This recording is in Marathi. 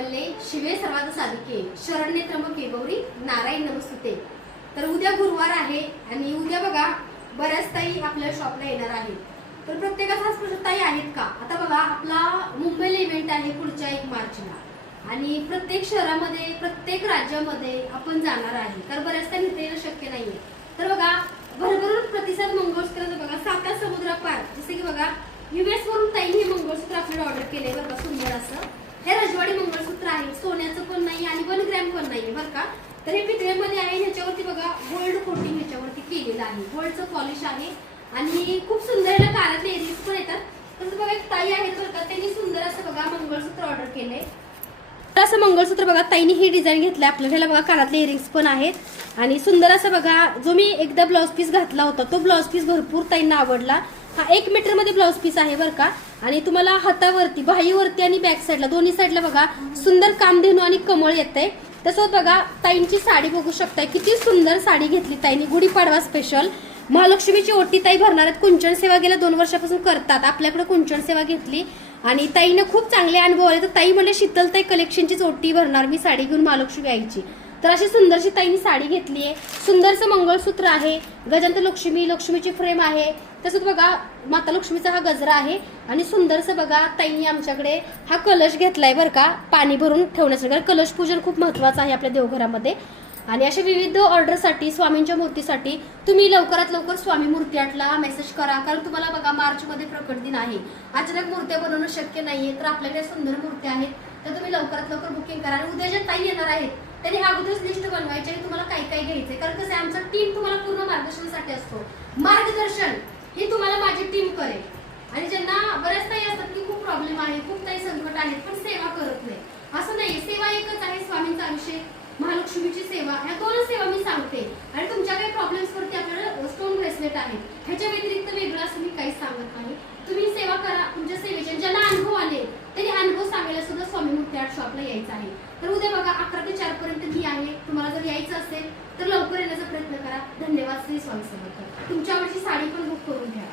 प्राबल्ये शिवे सर्वात साधिके शरण्ये त्र्यंबके गौरी नारायण नमस्तुते। तर उद्या गुरुवार आहे आणि उद्या बघा बऱ्याच ताई आपल्या शॉपला येणार आहे। तर प्रत्येकाचा हाच प्रश्न, ताई आहेत का? आता बघा आपला मुंबईला इव्हेंट आहे पुढच्या 1 मार्चला आणि प्रत्येक शहरामध्ये प्रत्येक राज्यामध्ये आपण जाणार आहे, कारण बऱ्याच ताई येणं शक्य नाहीये। तर बघा भरभरून प्रतिसाद मंगळसूत्राचा बघा 7 समुद्र पार, जसे की बघा US वरून ताईने हे मंगळसूत्र आपल्याला ऑर्डर केले बरं का, सुंदर असं हे रजवाडी मंगळसूत्र आहे, सोन्याचं पण नाही आणि 1 ग्रॅम पण नाही बरं का। तर हे पितळेमध्ये आहे, ह्याच्यावरती बघा गोल्ड कोटिंग ह्याच्यावरती केलेलं आहे, गोल्डचं पॉलिश आहे आणि खूप सुंदर याला कानातले इयरिंग्स पण येतात। तसं बघा एक ताई आहेत बरं का, त्यांनी सुंदर असं बघा मंगळसूत्र ऑर्डर केलंय। असं मंगळसूत्र बघा ताईने ही डिझाईन घेतली आपल्याला, ह्याला बघा कानातले इयरिंग्स पण आहेत आणि सुंदर असं बघा, जो मी एकदा ब्लाउज पीस घातला होता तो ब्लाउज पीस भरपूर ताईंना आवडला। हा 1 मीटर मध्ये ब्लाउज पीस आहे बरं का आणि तुम्हाला हातावरती बाहीवरती आणि बॅक साईडला दोन्ही साईडला बघा सुंदर कामधेनू आणि कमळ येतंय। तसंच बघा ताईंची साडी बघू शकताय, किती सुंदर साडी घेतली ताईंनी, गुढीपाडवा स्पेशल महालक्ष्मीची ओटी ताई भरणार आहेत। कुंचन सेवा गेल्या 2 वर्षापासून करतात, आपल्याकडे कुंचन सेवा घेतली आणि ताईने खूप चांगले अनुभव आले। तर ताई म्हणले शीतलताई कलेक्शनची ओटी भरणार मी साडी घेऊन महालक्ष्मी यायची। तर अशी सुंदरशी ताईंनी साडी घेतली आहे, सुंदरसं मंगळसूत्र आहे, गजानन लक्ष्मी लक्ष्मीची फ्रेम आहे। तसंच बघा माता लक्ष्मीचा हा गजरा आहे आणि सुंदरसं बघा ताईंनी आमच्याकडे हा कलश घेतलाय बरं का, पाणी भरून ठेवण्यासाठी। कलश पूजन खूप महत्वाचं आहे आपल्या देवघरामध्ये आणि अशा विविध ऑर्डरसाठी स्वामींच्या मूर्तीसाठी तुम्ही लवकरात लवकर स्वामी मूर्ती आर्टला मेसेज करा, कारण तुम्हाला बघा मार्च मध्ये प्रकट दिन आहे, अचानक मूर्त्या बनवणं शक्य नाहीये। तर आपल्याकडे सुंदर मूर्त्या आहेत, तर तुम्ही लवकरात लवकर बुकिंग करा आणि उद्या ज्या ताई येणार आहेत त्यांनी अगोदरच लिस्ट बनवायची आणि तुम्हाला काय काय घ्यायचंय, कारण कसं आहे आमचा टीम तुम्हाला पूर्ण मार्गदर्शनासाठी असतो। मार्गदर्शन हे तुम्हाला माझी टीम करेल आणि ज्यांना बऱ्याच ताई असतात की खूप प्रॉब्लेम आहे, खूप काही संकट आहेत पण सेवा करत नाही, असं नाही, सेवा एकच आहे, स्वामींचा अभिषेक महालक्ष्मीची सेवा, ह्या 2च सेवा मी सांगते। आणि तुमच्या काही प्रॉब्लेम्स वरती आपल्याला स्टोन ब्रेसलेट आहे, ह्याच्या व्यतिरिक्त वेगळं असं मी काहीच सांगत नाही। तुम्ही सेवा करा, तुमच्या सेवेचे ज्यांना अनुभव आले त्यांनी अनुभव सांगायला सुद्धा स्वामी मूर्ती आर्ट शॉपला यायचं आहे। तर उद्या बघा 11 ते 4 पर्यंत मी आहे, तुम्हाला जर यायचं असेल तर लवकर येण्याचा प्रयत्न करा। धन्यवाद। श्री स्वामी समर्थ। तुमच्या आवडची साडी पण बुक करून घ्या।